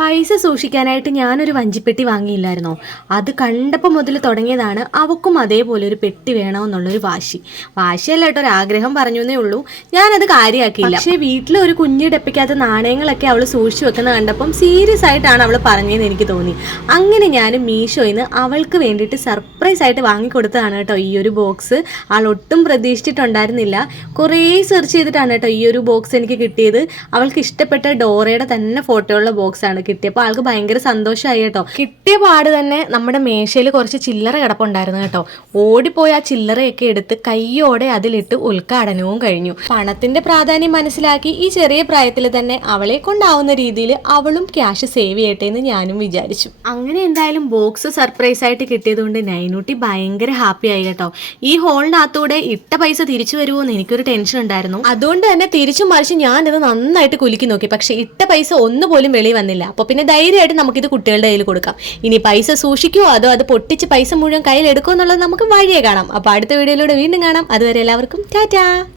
പൈസ സൂക്ഷിക്കാനായിട്ട് ഞാനൊരു വഞ്ചിപ്പെട്ടി വാങ്ങിയില്ലായിരുന്നോ? അത് കണ്ടപ്പോൾ മുതൽ തുടങ്ങിയതാണ് അവക്കും അതേപോലെ ഒരു പെട്ടി വേണമെന്നുള്ളൊരു വാശിയല്ല കേട്ടോ, ഒരു ആഗ്രഹം പറഞ്ഞു എന്നേ ഉള്ളൂ. ഞാനത് കാര്യമാക്കിയില്ല. പക്ഷേ വീട്ടിൽ ഒരു കുഞ്ഞു ഡെപ്പിക്കകത്ത് നാണയങ്ങളൊക്കെ അവൾ സൂക്ഷിച്ചു വെക്കുന്നത് കണ്ടപ്പം സീരിയസ് ആയിട്ടാണ് അവൾ പറഞ്ഞതെന്ന് എനിക്ക് തോന്നി. അങ്ങനെ ഞാൻ മീഷോയിൽ നിന്ന് അവൾക്ക് വേണ്ടിയിട്ട് സർപ്രൈസ് ആയിട്ട് വാങ്ങിക്കൊടുത്തതാണ് കേട്ടോ ഈ ഒരു ബോക്സ്. ആൾ ഒട്ടും പ്രതീക്ഷിച്ചിട്ടുണ്ടായിരുന്നില്ല. കുറേ സെർച്ച് ചെയ്തിട്ടാണ് കേട്ടോ ഈ ഒരു ബോക്സ് എനിക്ക് കിട്ടിയത്. അവൾക്ക് ഇഷ്ടപ്പെട്ട ഡോറയുടെ തന്നെ ഫോട്ടോയുള്ള ബോക്സാണ് കിട്ടിയപ്പോൾ ആൾക്ക് ഭയങ്കര സന്തോഷമായി കേട്ടോ. കിട്ടിയ പാട് തന്നെ നമ്മുടെ മേശയിൽ കുറച്ച് ചില്ലറ കിടപ്പുണ്ടായിരുന്നു കേട്ടോ. ഓടിപ്പോയി ആ ചില്ലറയൊക്കെ എടുത്ത് കയ്യോടെ അതിലിട്ട് ഉദ്ഘാടനവും കഴിഞ്ഞു. പണത്തിന്റെ പ്രാധാന്യം മനസ്സിലാക്കി ഈ ചെറിയ പ്രായത്തിൽ തന്നെ അവളെ കൊണ്ടാവുന്ന രീതിയിൽ അവളും ക്യാഷ് സേവ് ചെയ്യട്ടെ എന്ന് ഞാനും വിചാരിച്ചു. അങ്ങനെ എന്തായാലും ബോക്സ് സർപ്രൈസ് ആയിട്ട് കിട്ടിയതുകൊണ്ട് നൈനൂട്ടി ഭയങ്കര ഹാപ്പി ആയി കേട്ടോ. ഈ ഹോളിനകത്തൂടെ ഇട്ട പൈസ തിരിച്ചു വരുമോ എന്ന് എനിക്കൊരു ടെൻഷൻ ഉണ്ടായിരുന്നു. അതുകൊണ്ട് തന്നെ തിരിച്ചു മറിച്ച് ഞാനിത് നന്നായിട്ട് കുലുക്കി നോക്കി. പക്ഷെ ഇട്ട പൈസ ഒന്നുപോലും വെളി വന്നില്ല. അപ്പോൾ പിന്നെ ധൈര്യമായിട്ട് നമുക്കിത് കുട്ടികളുടെ കയ്യിൽ കൊടുക്കാം. ഇനി പൈസ സൂക്ഷിക്കുമോ അതോ അത് പൊട്ടിച്ച് പൈസ മുഴുവൻ കയ്യിൽ എടുക്കുമോ എന്നുള്ളത് നമുക്ക് വഴിയേ കാണാം. അപ്പോൾ അടുത്ത വീഡിയോയിലൂടെ വീണ്ടും കാണാം. അതുവരെ എല്ലാവർക്കും ടാറ്റാ.